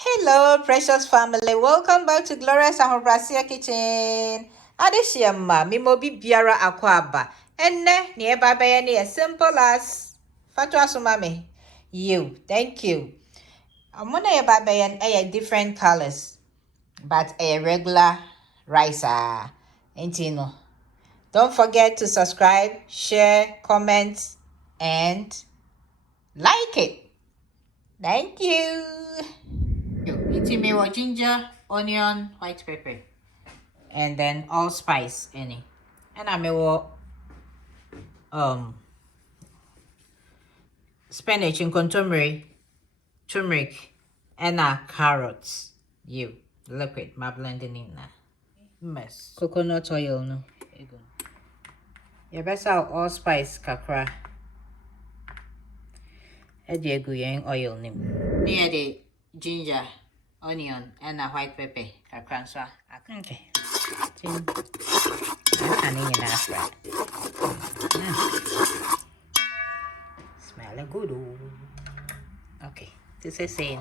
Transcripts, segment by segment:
Hello, precious family. Welcome back to Glorious Ahobrasia Kitchen. Adeshiama, mimobi biara akwaba. Enne, ni eba beye ni as simple as fatwa sumame. You, thank you. Amuna eba beye a different colors, but a regular rice. Entino. Don't forget to subscribe, share, comment, and like it. Thank you. It's me with ginger, onion, white pepper, and then allspice any. And I may spinach and turmeric, and carrots. You liquid, my blending in na. Mess. Coconut oil no. You better allspice kakra. Edi egu yen oil nim. Near the ginger, onion, and white pepper kakra so. Okay. Smell good. Okay, this is saying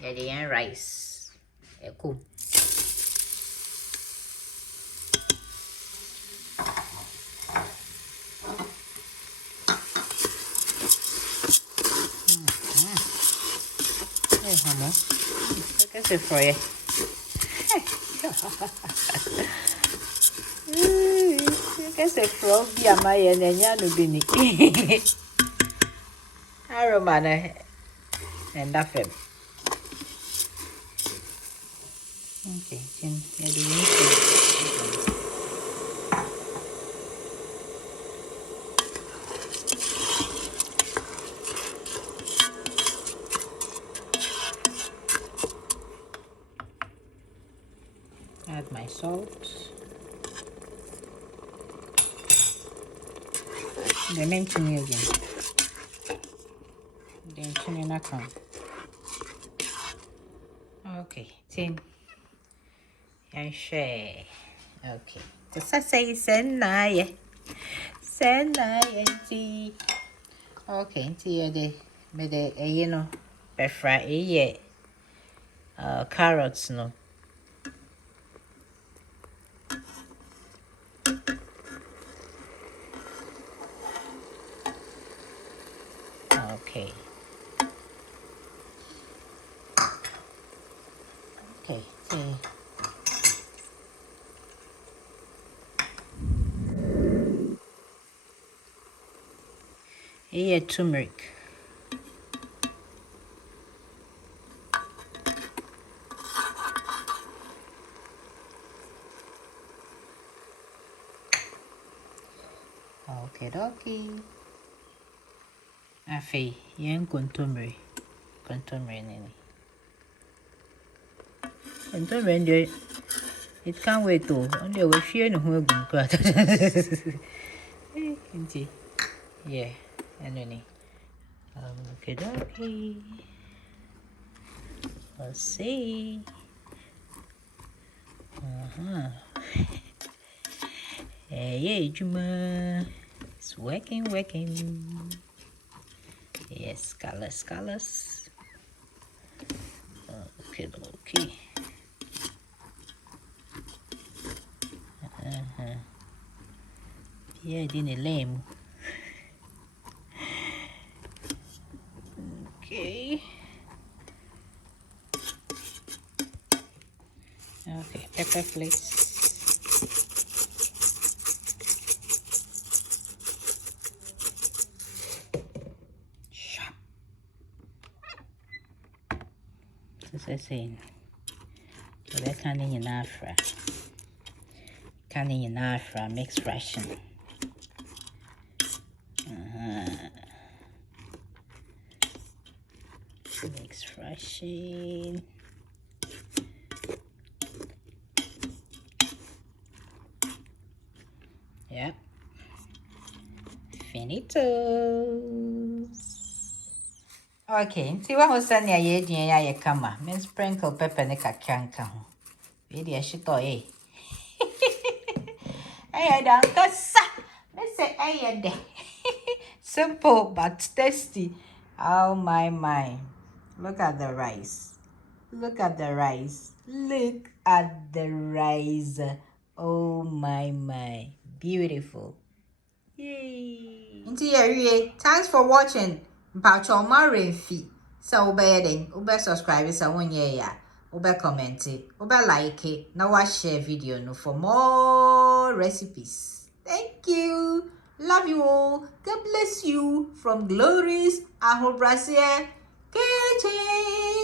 yeah, rice. Cool. Hey, Mama. I guess it's for you. Kese frog bi amaye na nya no bi ni. Aroma na enda fem. Okay, then add my salt. The main thing again. Then turn it on. Okay, then I share. Okay, just say senai tea. Okay, tea the you know, prefer carrots no. Okay. Okay, see. Here turmeric. Okay, dokie. Afi, yen kontomre nini. Kontomre it can't wait to. Only we fear no who go crack. Yeah, and any. Okay, dokie. Let's see. Hey, Juma. It's working. Yes, colors. Okay. Yeah, didn't lame. Okay. Okay, pepper flakes. Saying, we're canning in Afra. Mixed ration. Mixed ration. Yep. Finitos. Okay, see what was sending a year, come. Men sprinkle pepper ne kakranka. Really, I should toy. I don't cassa. Let's say I had simple but tasty. Oh my. Look at the rice. Look at the rice. Look at the rice. Oh my. Beautiful. Yay. Thanks for watching. Mpacho Marenfi. So obey ube subscribe sa wonye ya. Ube comment it. Ube like it. Now I share video no for more recipes. Thank you. Love you all. God bless you from Glorious Ahobrasia Kitchen.